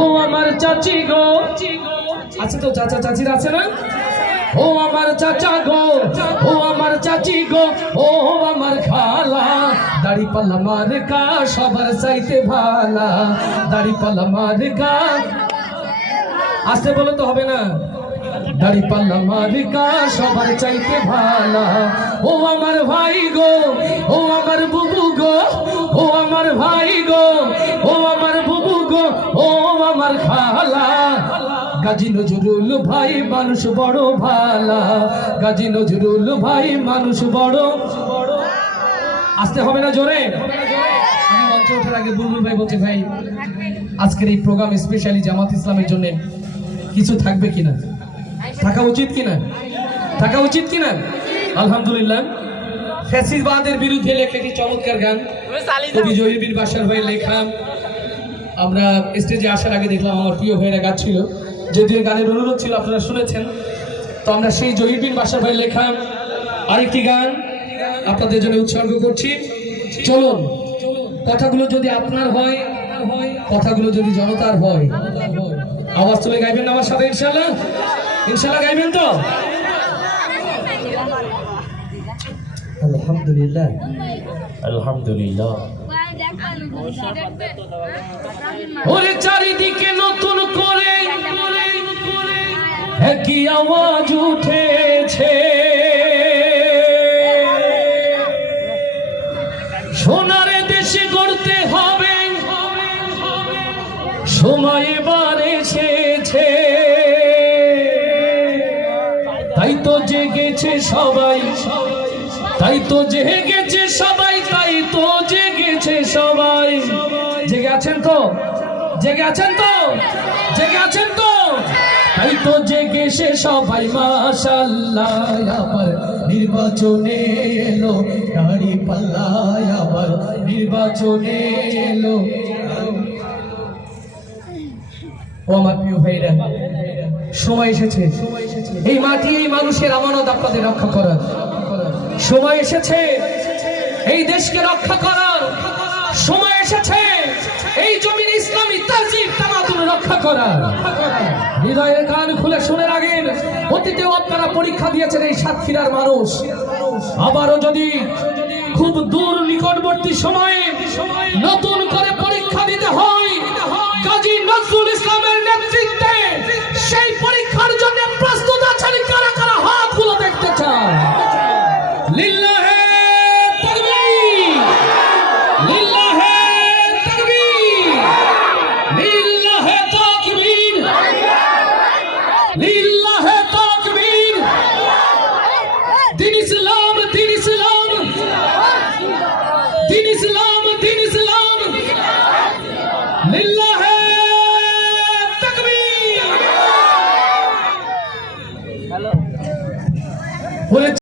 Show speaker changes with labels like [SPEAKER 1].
[SPEAKER 1] ও আমার চাচি গো। আছে তো চাচা চাচিরা আছে না? ও আমার চাচা গো, ও আমার চাচি গো, ও আমার খালা। দাড়ি পাল্লা মার কা সবার চাইতে ভালা। দাড়ি পাল্লা মার কা আসতে বলো তো হবে না। দাড়ি পাল্লা মারিকা সবার চাইতে ভালা। ও আমার ভাই গো, ও আমার বুবু গাজী নজরুল ভাই, মানুষ বড় ভালা। গাজী নজরুল ভাই, মানুষ বড়। আসতে হবে না জোরে? আমি মঞ্চে ওঠার আগে বুলবুল ভাই বলছি, ভাই, আজকের এই প্রোগ্রাম স্পেশালি জামাত ইসলামের জন্য কিছু থাকবে কিনা? থাকা উচিত কিনা? থাকা উচিত কিনা? আলহামদুলিল্লাহ। ফ্যাসিবাদের বিরুদ্ধে লেখা একটি চমৎকার গান। কবি জহিবিন বাসার ভাই লেখা। আমরা স্টেজে আসার আগে দেখলাম আমার প্রিয় ভাইরা গাচ্ছিল। যদিও গানের অনুরোধ ছিল আপনারা শুনেছেন। তো আমরা সেই জহিবিন বাসার ভাই লেখা আরেকটি গান আপনাদের জন্য উৎসর্গ করছি। চলুন কথাগুলো যদি আপনার হয় কথাগুলো যদি জনতার হয় আওয়াজ তুলে গাইবেন না আমার সাথে ইনশাল্লাহ ইনশাল্লাহ গাইবেন তো?
[SPEAKER 2] আলহামদুলিল্লাহ।
[SPEAKER 3] আলহামদুলিল্লাহ।
[SPEAKER 1] ওরে চারিদিকে নতুন করে একই আওয়াজ উঠেছে। সোনার দেশে গড়তে হবে। সময় এবার এসেছে। তাই তো জেগেছে সবাই। তাই তো জেগেছে সবাই, তাই তো জেগেছে সবাই। জেগে আছেন তো? জেগে আছেন তো? জেগে আছেন তো? তাই তো জেগেছে সবাই মাশাল্লাহ আবার নির্বাচনে এলো গাড়ি পাল্লায় আবার নির্বাচনে এলো। ও আমার প্রিয় ভাইরা, সময় এসেছে। এই মাটি, এই মানুষের আমানত আপনাদের রক্ষা করার। সময় এসেছে। এই দেশকে রক্ষা করার। সময় এসেছে। করার। হৃদয়ের কান খুলে শুনে রাখেন অতীতেও আপনারা পরীক্ষা দিয়েছেন এই সাতক্ষীরার মানুষ। আবারও যদি খুব দূর নিকটবর্তী সময়ে লিল্লাহে তাকবীর। দিন ইসলাম দিন ইসলাম। দিন ইসলাম দিন ইসলাম।